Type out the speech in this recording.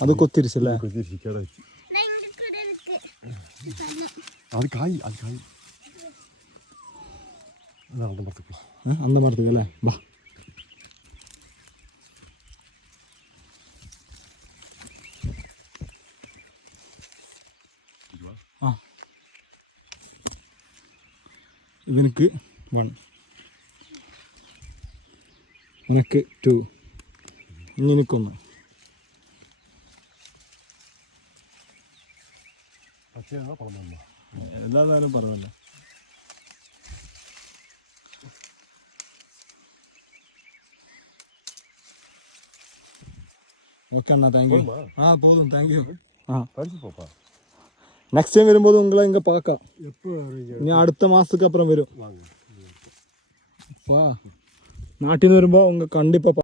അത് കൊത്തിരിച്ചല്ലേ? അത് കായ് அந்த மரத்துக்கு அല്ലേ? வா ഇവനക്ക് 1, എനിക്ക് 2, ഇനി എനിക്കൊന്ന്. എല്ലാതായാലും പറഞ്ഞല്ല. ஓகே அண்ணா, தேங்க்யூ. போதும், தேங்க்யூ. நெக்ஸ்ட் டைம் வரும்போது உங்களை இங்கே பார்ക്കാം. ഇനി അടുത്ത മാസத்துக்கு அப்புறம் വരും. நாட்டில் வரும்போது உங்க கண்டிப்பாக